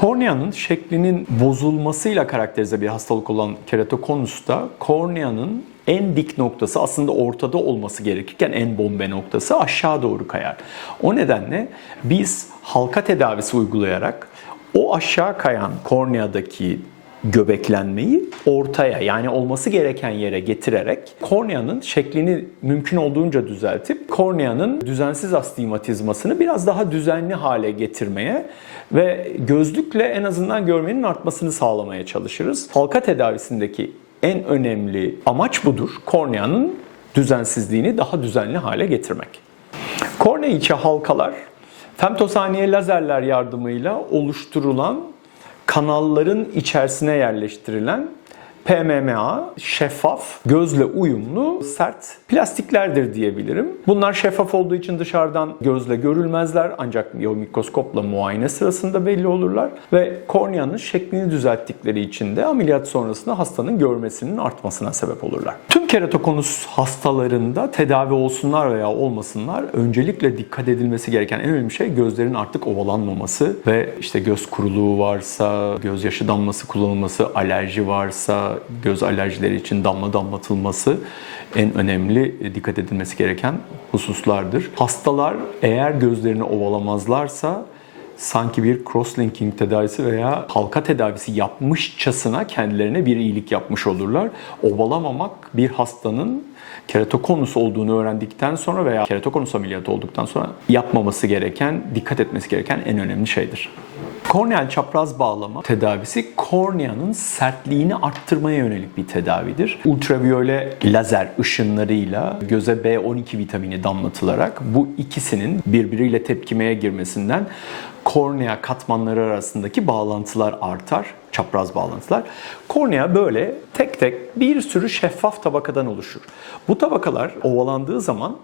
Korneanın şeklinin bozulmasıyla karakterize bir hastalık olan keratokonusta korneanın en dik noktası aslında ortada olması gerekirken en bombe noktası aşağı doğru kayar. O nedenle biz halka tedavisi uygulayarak o aşağı kayan korneadaki göbeklenmeyi ortaya yani olması gereken yere getirerek korneanın şeklini mümkün olduğunca düzeltip korneanın düzensiz astigmatizmasını biraz daha düzenli hale getirmeye ve gözlükle en azından görmenin artmasını sağlamaya çalışırız. Halka tedavisindeki en önemli amaç budur. Korneanın düzensizliğini daha düzenli hale getirmek. Kornea içi halkalar femtosaniye lazerler yardımıyla oluşturulan kanalların içerisine yerleştirilen PMMA, şeffaf, gözle uyumlu, sert plastiklerdir diyebilirim. Bunlar şeffaf olduğu için dışarıdan gözle görülmezler ancak mikroskopla muayene sırasında belli olurlar ve korneanın şeklini düzelttikleri için de ameliyat sonrasında hastanın görmesinin artmasına sebep olurlar. Tüm keratokonus hastalarında tedavi olsunlar veya olmasınlar öncelikle dikkat edilmesi gereken en önemli şey gözlerin artık ovalanmaması ve işte göz kuruluğu varsa, gözyaşı damlası kullanılması, alerji varsa, göz alerjileri için damla damlatılması en önemli e, dikkat edilmesi gereken hususlardır. Hastalar eğer gözlerini ovalamazlarsa sanki bir crosslinking tedavisi veya halka tedavisi yapmışçasına kendilerine bir iyilik yapmış olurlar. Ovalamamak bir hastanın keratokonus olduğunu öğrendikten sonra veya keratokonus ameliyatı olduktan sonra yapmaması gereken, dikkat etmesi gereken en önemli şeydir. Korneal çapraz bağlama tedavisi korneanın sertliğini arttırmaya yönelik bir tedavidir. Ultraviyole lazer ışınlarıyla göze B12 vitamini damlatılarak bu ikisinin birbiriyle tepkimeye girmesinden kornea katmanları arasındaki bağlantılar artar, çapraz bağlantılar. Kornea böyle tek tek bir sürü şeffaf tabakadan oluşur. Bu tabakalar ovalandığı zaman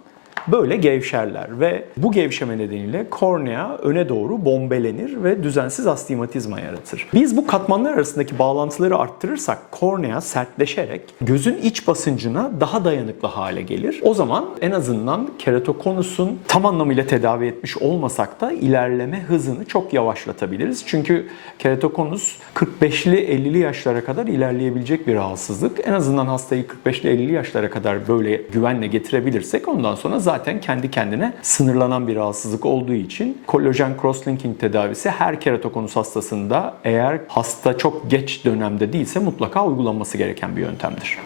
böyle gevşerler ve bu gevşeme nedeniyle kornea öne doğru bombelenir ve düzensiz astigmatizma yaratır. Biz bu katmanlar arasındaki bağlantıları arttırırsak kornea sertleşerek gözün iç basıncına daha dayanıklı hale gelir. O zaman en azından keratokonusun tam anlamıyla tedavi etmiş olmasak da ilerleme hızını çok yavaşlatabiliriz. Çünkü keratokonus 45'li 50'li yaşlara kadar ilerleyebilecek bir rahatsızlık. En azından hastayı 45'li 50'li yaşlara kadar böyle güvenle getirebilirsek ondan sonra zaten kendi kendine sınırlanan bir rahatsızlık olduğu için kollajen crosslinking tedavisi her keratokonus hastasında eğer hasta çok geç dönemde değilse mutlaka uygulanması gereken bir yöntemdir.